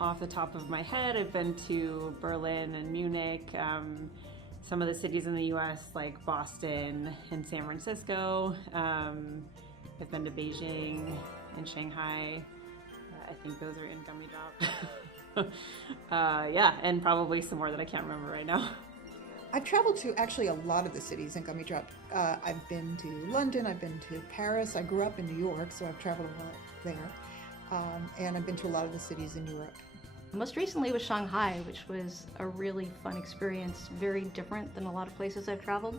off the top of my head, I've been to Berlin and Munich, some of the cities in the US like Boston and San Francisco. I've been to Beijing and Shanghai. I think those are in Gummy Drop. Yeah, and probably some more that I can't remember right now. I've traveled to actually a lot of the cities in Gummy Drop. I've been to London, I've been to Paris. I grew up in New York, so I've traveled a lot there. And I've been to a lot of the cities in Europe. Most recently was Shanghai, which was a really fun experience, very different than a lot of places I've traveled.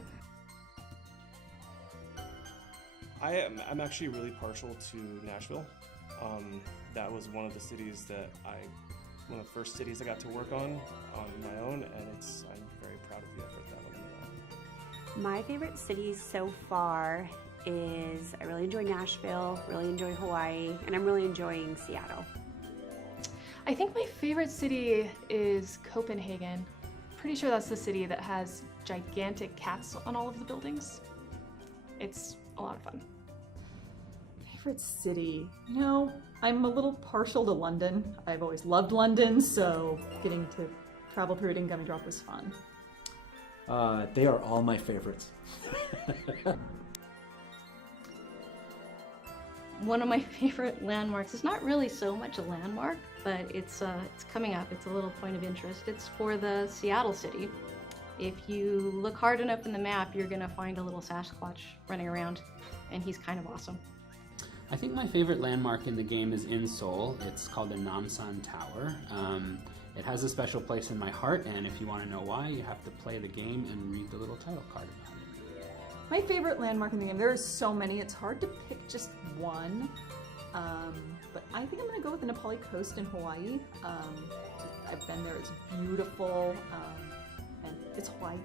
I'm actually really partial to Nashville. That was one of the cities that one of the first cities I got to work on my own, and I'm very proud of the effort that I made. My favorite cities so far is I really enjoy Nashville, really enjoy Hawaii, and I'm really enjoying Seattle. I think my favorite city is Copenhagen. Pretty sure that's the city that has gigantic cats on all of the buildings. It's a lot of fun. Favorite city? You know, I'm a little partial to London. I've always loved London, so getting to travel through it in Gummy Drop was fun. They are all my favorites. One of my favorite landmarks is not really so much a landmark, but it's coming up. It's a little point of interest. It's for the Seattle city. If you look hard enough in the map, you're gonna find a little Sasquatch running around, and he's kind of awesome. I think my favorite landmark in the game is in Seoul. It's called the Namsan Tower. It has a special place in my heart, and if you want to know why, you have to play the game and read the little title card about it. My favorite landmark in the game, there are so many, it's hard to pick just one. But I think I'm going to go with the Nepali Coast in Hawaii. I've been there, it's beautiful, and it's Hawaii.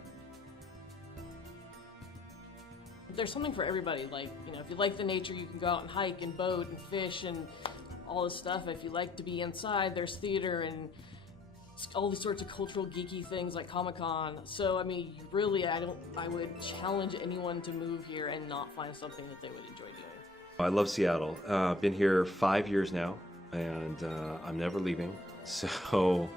There's something for everybody. Like, you know, if you like the nature, you can go out and hike and boat and fish and all this stuff. If you like to be inside, there's theater and all these sorts of cultural geeky things like Comic-Con. So, I mean, really, I would challenge anyone to move here and not find something that they would enjoy doing. I love Seattle. I've been here 5 years now, and I'm never leaving. So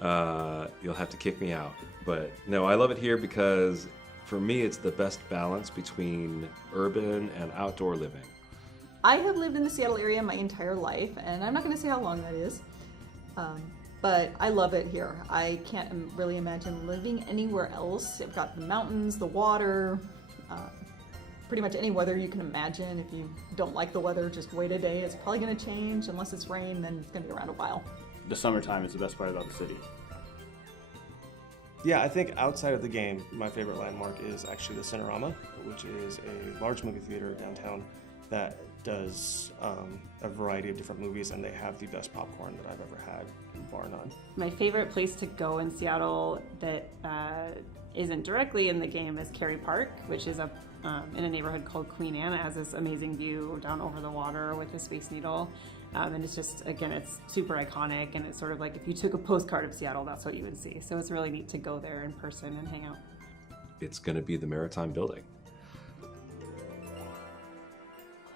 you'll have to kick me out. But no, I love it here because for me, it's the best balance between urban and outdoor living. I have lived in the Seattle area my entire life, and I'm not going to say how long that is, but I love it here. I can't really imagine living anywhere else. You've got the mountains, the water, pretty much any weather you can imagine. If you don't like the weather, just wait a day. It's probably going to change. Unless it's rain, then it's going to be around a while. The summertime is the best part about the city. Yeah, I think outside of the game, my favorite landmark is actually the Cinerama, which is a large movie theater downtown that does a variety of different movies, and they have the best popcorn that I've ever had, bar none. My favorite place to go in Seattle that isn't directly in the game is Cary Park, which is up in a neighborhood called Queen Anne. It has this amazing view down over the water with the Space Needle. And it's just, again, it's super iconic, and it's sort of like if you took a postcard of Seattle, that's what you would see. So it's really neat to go there in person and hang out. It's going to be the Maritime Building.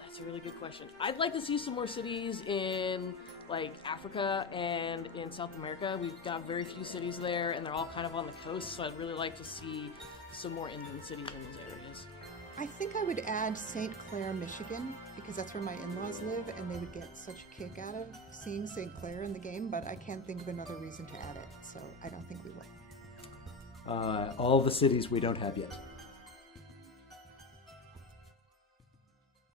That's a really good question. I'd like to see some more cities in like Africa and in South America. We've got very few cities there, and they're all kind of on the coast, so I'd really like to see some more inland cities in those areas. I think I would add St. Clair, Michigan, because that's where my in-laws live, and they would get such a kick out of seeing St. Clair in the game, but I can't think of another reason to add it, so I don't think we will. All the cities we don't have yet.